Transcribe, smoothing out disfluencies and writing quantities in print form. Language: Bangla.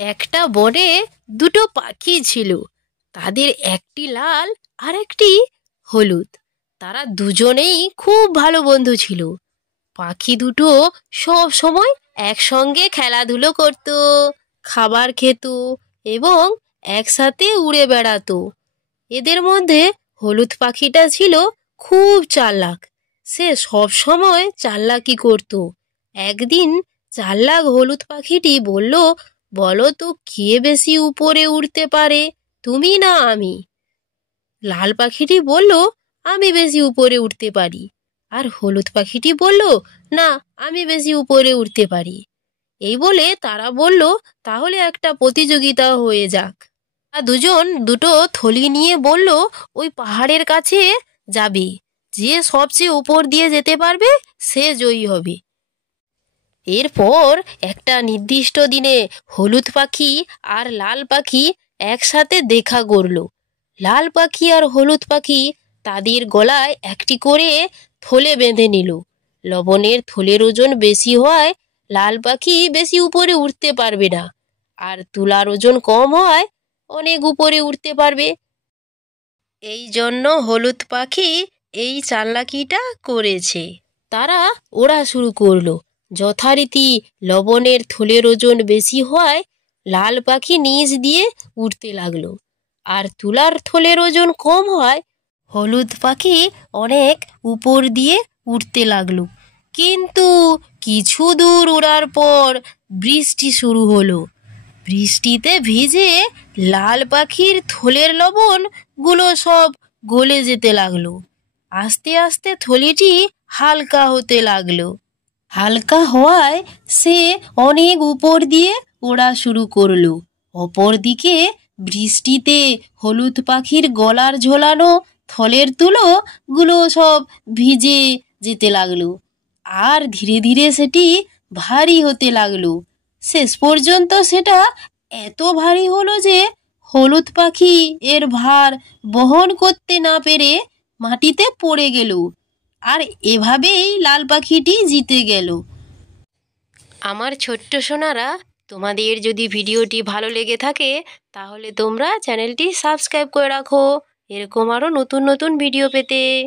একটা বনে দুটো পাখি ছিল। তাদের একটি লাল আর একটি হলুদ। তারা দুজনেই খুব ভালো বন্ধু ছিল। পাখি দুটো সব সময় একসঙ্গে খেলাধুলো করত, খাবার খেত এবং একসাথে উড়ে বেড়াতো। এদের মধ্যে হলুদ পাখিটা ছিল খুব চালাক। সে সব সময় চালাকি করত। একদিন চালাক হলুদ পাখিটি বলল, বলো তো কে বেশি উপরে উড়তে পারে, তুমি না আমি? লাল পাখিটি বলল, আমি বেশি উপরে উঠতে পারি। আর হলুদ পাখিটি বলল, না, আমি বেশি উপরে উঠতে পারি। এই বলে তারা বলল, তাহলে একটা প্রতিযোগিতা হয়ে যাক। আর দুজন দুটো থলি নিয়ে বলল, ওই পাহাড়ের কাছে যাবে। যে সবচেয়ে উপর দিয়ে যেতে পারবে সে জয়ী হবে। এরপর একটা নির্দিষ্ট দিনে হলুদ পাখি আর লাল পাখি একসাথে দেখা করল। লাল পাখি আর হলুদ পাখি তাদের গলায় একটি করে থলে বেঁধে নিল। লবণের থলের ওজন বেশি হওয়ায় লাল পাখি বেশি উপরে উঠতে পারবে না, আর তুলার ওজন কম হওয়ায় অনেক উপরে উঠতে পারবে। এই জন্য হলুদ পাখি এই চালাকিটা করেছে। তারা ওড়া শুরু করলো। যথারীতি লবণের থলের ওজন বেশি হওয়ায় লাল পাখি নিচ দিয়ে উঠতে লাগলো, আর তুলার থলের ওজন কম হওয়ায় হলুদ পাখি অনেক উপর দিয়ে উঠতে লাগলো। কিন্তু কিছু দূর ওড়ার পর বৃষ্টি শুরু হলো। বৃষ্টিতে ভিজে লাল পাখির থলের লবণগুলো সব গলে যেতে লাগলো। আস্তে আস্তে থলিটি হালকা হতে লাগলো। হালকা হওয়ায় সে অনেক উপর দিয়ে ওড়া শুরু করলো। অপরদিকে বৃষ্টিতে হলুদ পাখির গলার ঝোলানো থলের তুলোগুলো সব ভিজে যেতে লাগলো, আর ধীরে ধীরে সেটি ভারী হতে লাগলো। শেষ পর্যন্ত সেটা এত ভারী হলো যে হলুদ পাখি এর ভার বহন করতে না পেরে মাটিতে পড়ে গেল। আর এভাবেই লাল পাখিটি জিতে গেল। আমার ছোট্ট সোনারা, তোমাদের যদি ভিডিওটি ভালো লেগে থাকে তাহলে তোমরা চ্যানেলটি সাবস্ক্রাইব করে রাখো, এরকম আরও নতুন নতুন ভিডিও পেতে।